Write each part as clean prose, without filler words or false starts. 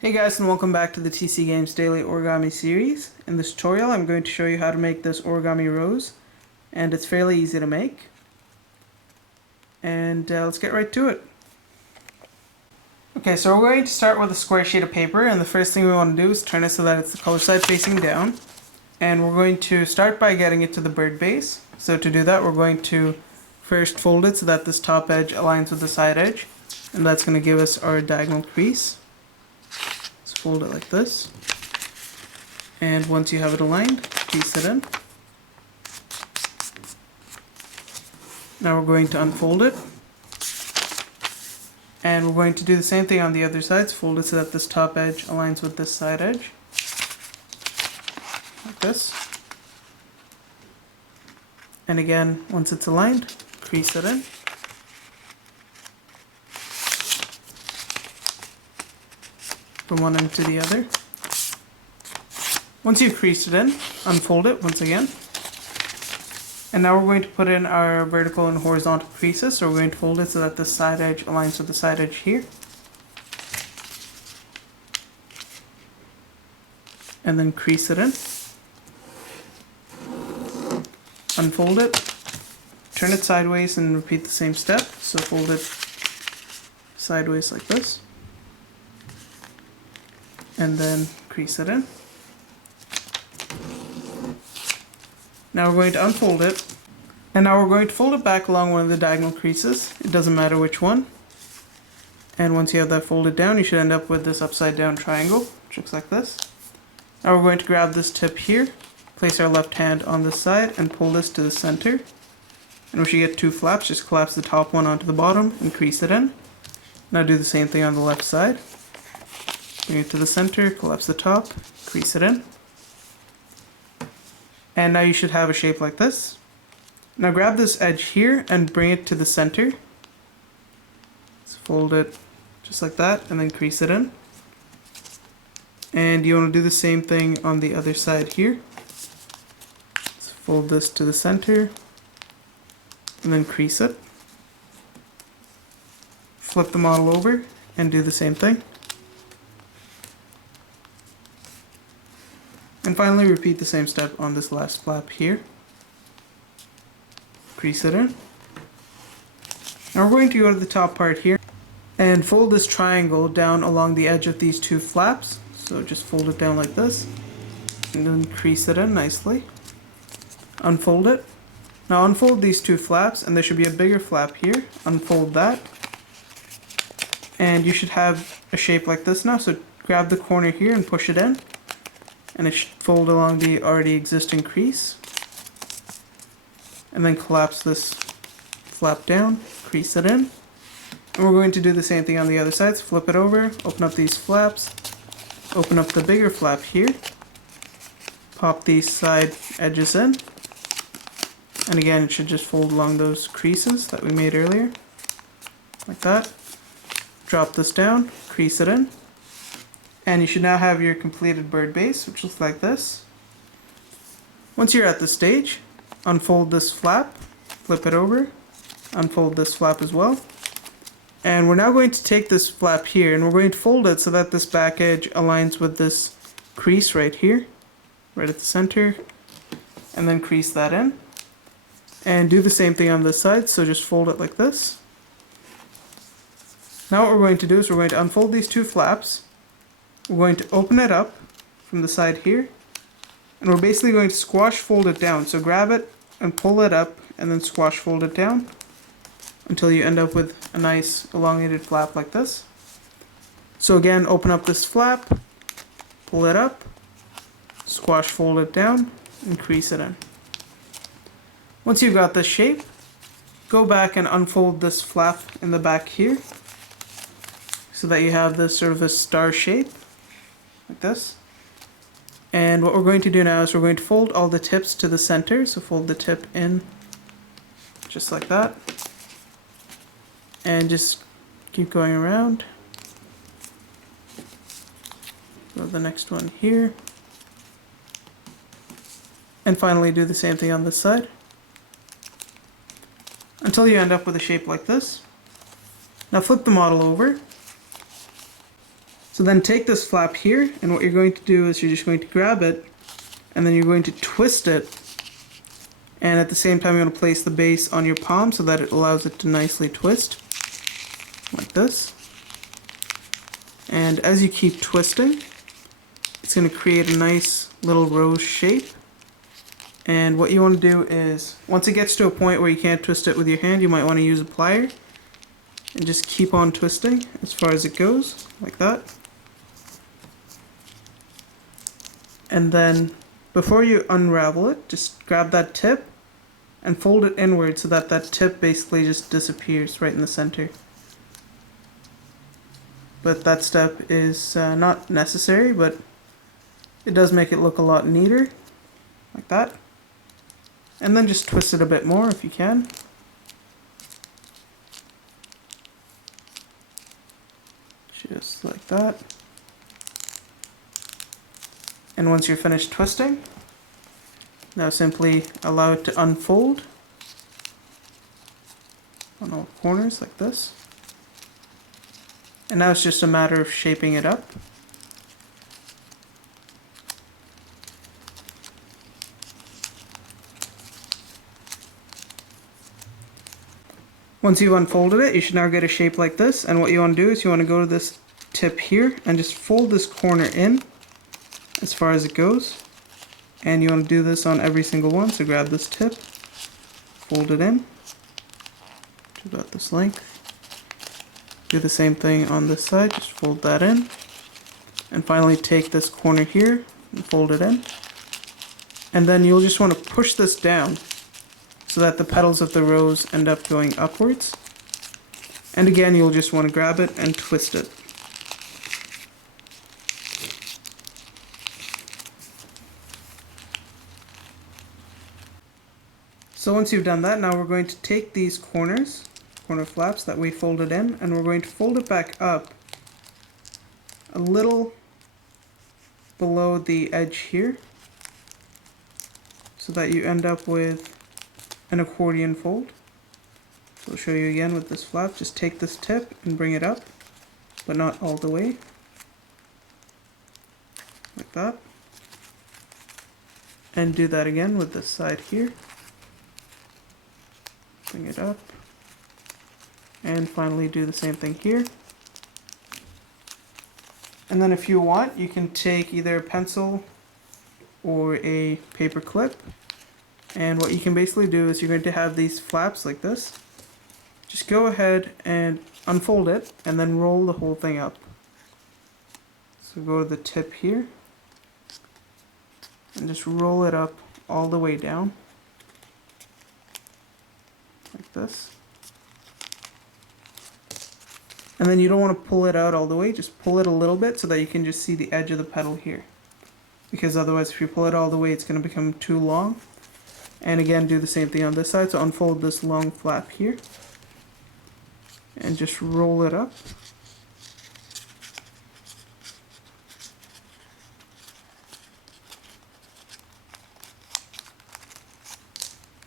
Hey guys, and welcome back to the TC Games Daily Origami series. In this tutorial I'm going to show you how to make this origami rose, and it's fairly easy to make. And let's get right to it. Okay, so we're going to start with a square sheet of paper, and the first thing we want to do is turn it so that it's the color side facing down. And we're going to start by getting it to the bird base. So to do that, we're going to first fold it so that this top edge aligns with the side edge, and that's going to give us our diagonal crease. Fold it like this, and once you have it aligned, crease it in. Now we're going to unfold it, and we're going to do the same thing on the other sides. Fold it so that this top edge aligns with this side edge, like this. And again, once it's aligned, crease it in. From one end to the other. Once you've creased it in, unfold it once again. And now we're going to put in our vertical and horizontal creases. So we're going to fold it so that the side edge aligns with the side edge here. And then crease it in. Unfold it. Turn it sideways and repeat the same step. So fold it sideways like this. And then crease it in. Now we're going to unfold it, and now we're going to fold it back along one of the diagonal creases. It doesn't matter which one. And once you have that folded down, you should end up with this upside down triangle, which looks like this. Now we're going to grab this tip here, place our left hand on this side, and pull this to the center. And once you get two flaps, just collapse the top one onto the bottom and crease it in. Now do the same thing on the left side. Bring it to the center, collapse the top, crease it in. And now you should have a shape like this. Now grab this edge here and bring it to the center. Let's fold it just like that and then crease it in. And you want to do the same thing on the other side here. Let's fold this to the center and then crease it. Flip the model over and do the same thing. And finally repeat the same step on this last flap here. Crease it in. Now we're going to go to the top part here and fold this triangle down along the edge of these two flaps. So just fold it down like this and then crease it in nicely. Unfold it. Now unfold these two flaps, and there should be a bigger flap here. Unfold that. And you should have a shape like this now. So grab the corner here and push it in. And it should fold along the already existing crease. And then collapse this flap down, crease it in. And we're going to do the same thing on the other side. So flip it over, open up these flaps, open up the bigger flap here, pop these side edges in. And again, it should just fold along those creases that we made earlier, like that. Drop this down, crease it in. And you should now have your completed bird base, which looks like this. Once you're at this stage, unfold this flap, flip it over, unfold this flap as well. And we're now going to take this flap here and we're going to fold it so that this back edge aligns with this crease right here, right at the center, and then crease that in. And do the same thing on this side, so just fold it like this. Now what we're going to do is we're going to unfold these two flaps. We're going to open it up from the side here, and we're basically going to squash fold it down. So grab it and pull it up and then squash fold it down until you end up with a nice elongated flap like this. So again, open up this flap, pull it up, squash fold it down, and crease it in. Once you've got this shape, go back and unfold this flap in the back here so that you have this sort of a star shape. Like this. And what we're going to do now is we're going to fold all the tips to the center. So fold the tip in just like that. And just keep going around. Go to the next one here. And finally do the same thing on this side. Until you end up with a shape like this. Now flip the model over So then take this flap here, and what you're going to do is you're just going to grab it, and then you're going to twist it, and at the same time you want to place the base on your palm so that it allows it to nicely twist, like this. And as you keep twisting, it's going to create a nice little rose shape. And what you want to do is, once it gets to a point where you can't twist it with your hand, you might want to use a plier, and just keep on twisting as far as it goes, like that. And then before you unravel it, just grab that tip and fold it inward so that that tip basically just disappears right in the center. But that step is not necessary, but it does make it look a lot neater, like that. And then just twist it a bit more if you can. Just like that. And once you're finished twisting, now simply allow it to unfold on all corners like this. And now it's just a matter of shaping it up. Once you've unfolded it, you should now get a shape like this, and what you want to do is you want to go to this tip here and just fold this corner in as far as it goes, and you want to do this on every single one. So grab this tip, fold it in to about this length, do the same thing on this side, just fold that in, and finally take this corner here and fold it in, and then you'll just want to push this down so that the petals of the rose end up going upwards. And again, you'll just want to grab it and twist it. So once you've done that, now we're going to take these corner flaps that we folded in, and we're going to fold it back up a little below the edge here so that you end up with an accordion fold. So I'll show you again with this flap. Just take this tip and bring it up, but not all the way, like that. And do that again with this side here. Bring it up, and finally do the same thing here. And then if you want, you can take either a pencil or a paper clip, and what you can basically do is you're going to have these flaps like this. Just go ahead and unfold it and then roll the whole thing up. So go to the tip here and just roll it up all the way down like this. And then you don't want to pull it out all the way, just pull it a little bit so that you can just see the edge of the petal here. Because otherwise if you pull it all the way, it's going to become too long. And again, do the same thing on this side. So unfold this long flap here and just roll it up.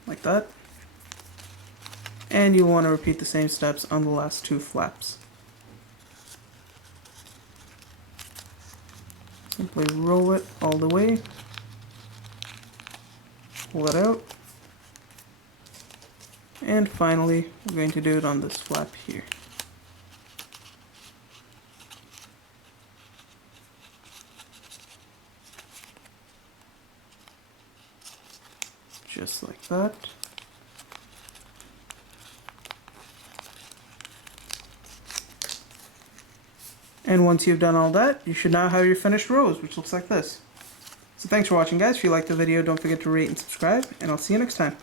Like that. And you want to repeat the same steps on the last two flaps. Simply roll it all the way, pull it out, and finally we're going to do it on this flap here. Just like that. And once you've done all that, you should now have your finished rose, which looks like this. So thanks for watching, guys. If you liked the video, don't forget to rate and subscribe, and I'll see you next time.